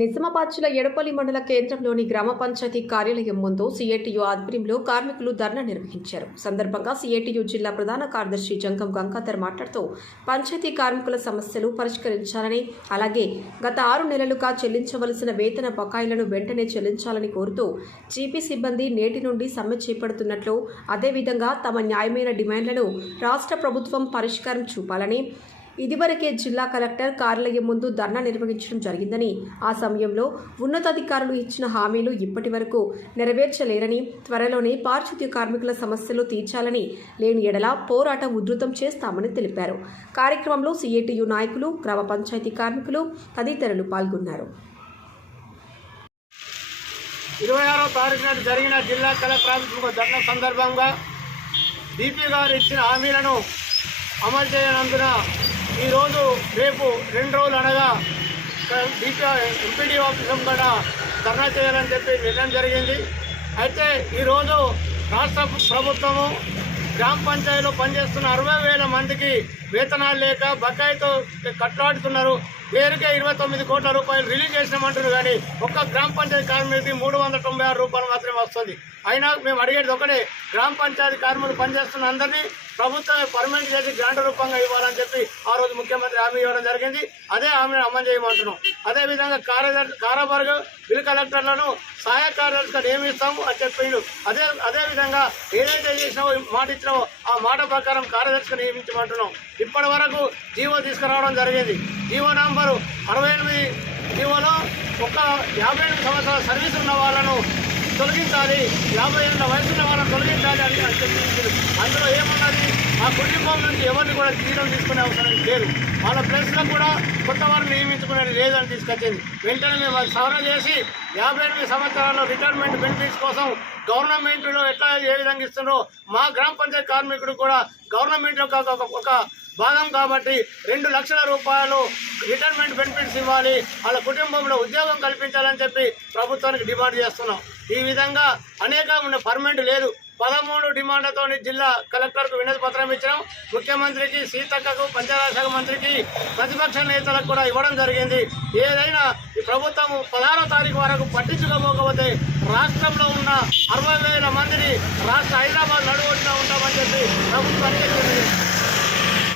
నిజామాబాద్ జిల్లా ఎడపల్లి మండల కేంద్రంలోని గ్రామ పంచాయతీ కార్యాలయం ముందు సిఐటియు ఆధ్వర్యంలో కార్మికులు ధర్నా నిర్వహించారు. సందర్భంగా సిఐటియు జిల్లా ప్రధాన కార్యదర్శి జంగం గంగాధర్ మాట్లాడుతూ పంచాయతీ కార్మికుల సమస్యలు పరిష్కరించాలని, అలాగే గత 6 నెలలుగా చెల్లించవలసిన వేతన బకాయిలను వెంటనే చెల్లించాలని కోరుతూ జీపీ సిబ్బంది నేటి నుండి సమ్మె చేపడుతున్నట్లు, అదేవిధంగా తమ న్యాయమైన డిమాండ్లను రాష్ట్ర ప్రభుత్వం పరిష్కారం చూపాలని ఇదివరకే జిల్లా కలెక్టర్ కార్యాలయం ముందు ధర్నా నిర్వహించడం జరిగిందని, ఆ సమయంలో ఉన్నతాధికారులు ఇచ్చిన హామీలు ఇప్పటి వరకు నెరవేర్చలేరని, త్వరలోనే పారిశుద్ధ్య కార్మికుల సమస్యలు తీర్చాలని, లేని ఎడల పోరాటం ఉధృతం చేస్తామని తెలిపారు. కార్యక్రమంలో సిఐటియు నాయకులు, గ్రామ పంచాయతీ కార్మికులు తదితరులు పాల్గొన్నారు. 26వ తారీఖున జరిగిన జిల్లా కలెక్టర్ ఆఫీసుకు ధర్నా సందర్భంగా డిపి గారు ఇచ్చిన హామీలను అమలు చేయనందున ఈరోజు రేపు 2 రోజులు అనగా ఎంపీడీ ఆఫీస్ కూడా ధర్నా చేయాలని చెప్పి నిర్ణయం జరిగింది. అయితే ఈరోజు రాష్ట్ర ప్రభుత్వము గ్రామ పంచాయతీలో పనిచేస్తున్న 60,000 మందికి వేతనాలు లేక బకాయితో కట్లాడుతున్నారు. పేరుకే 29 కోట్ల రూపాయలు రిలీజ్ చేసినామంటున్నారు, కానీ ఒక్క గ్రామ పంచాయతీ కార్మికుడికి 396 రూపాయలు మాత్రమే వస్తుంది. అయినా మేము అడిగేది ఒకటే, గ్రామ పంచాయతీ కార్మికులు పనిచేస్తున్న అందరినీ ప్రభుత్వం పర్మనెంట్ చేసి గ్రాంట్ రూపంగా ఇవ్వాలని చెప్పి ఆ రోజు ముఖ్యమంత్రి హామీ ఇవ్వడం జరిగింది. అదే హామీని అమలు చేయమంటున్నాం. అదేవిధంగా కారాబర్గ్ బిల్ కలెక్టర్లను సహాయ కార్యదర్శిగా నియమిస్తాము అని చెప్పిండు. అదేవిధంగా ఏదైతే చేసినావో మాట ఇచ్చినావో ఆ మాట ప్రకారం కార్యదర్శిగా నియమించమంటున్నాం. ఇప్పటి వరకు జీవో తీసుకురావడం జరిగింది. జీవో నంబరు 68 జీవోలో ఒక 58 సంవత్సరాల సర్వీస్ ఉన్న వాళ్ళను తొలగించాలి, 50 ఏళ్ళ వయసు ఉన్న వాళ్ళని తొలగించాలి అని చెప్పింది. అందులో ఏమన్నది, ఆ కుటుంబం నుంచి ఎవరిని కూడా జీతం తీసుకునే అవసరం లేదు, వాళ్ళ ప్లేస్లో కూడా కొత్త వారిని నియమించుకునేది లేదని తీసుకొచ్చింది. వెంటనే మేము సవరణ చేసి 58 సంవత్సరాల రిటైర్మెంట్ బెనిఫిట్స్ కోసం గవర్నమెంట్లో ఏ విధంగా ఇస్తున్నారో మా గ్రామ పంచాయతీ కార్మికుడు కూడా గవర్నమెంట్లో ఒక భాగం కాబట్టి 2 లక్షల రూపాయలు రిటైర్మెంట్ బెనిఫిట్స్ ఇవ్వాలి, వాళ్ళ కుటుంబంలో ఉద్యోగం కల్పించాలని చెప్పి ప్రభుత్వానికి డిమాండ్ చేస్తున్నాం. ఈ విధంగా అనేక పర్మనెంట్ లేదు. 13 డిమాండ్లతో జిల్లా కలెక్టర్కు వినతి పత్రం ఇచ్చినాం. ముఖ్యమంత్రికి, సీతక్కకు, పంచాయతీ శాఖ మంత్రికి, ప్రతిపక్ష నేతలకు కూడా ఇవ్వడం జరిగింది. ఏదైనా ఈ ప్రభుత్వం 16వ తారీఖు వరకు పట్టించుకోకపోతే రాష్ట్రంలో ఉన్న 60,000 మందిని హైదరాబాద్ నడువొడ్డున ఉంటామని చెప్పి ప్రభుత్వానికి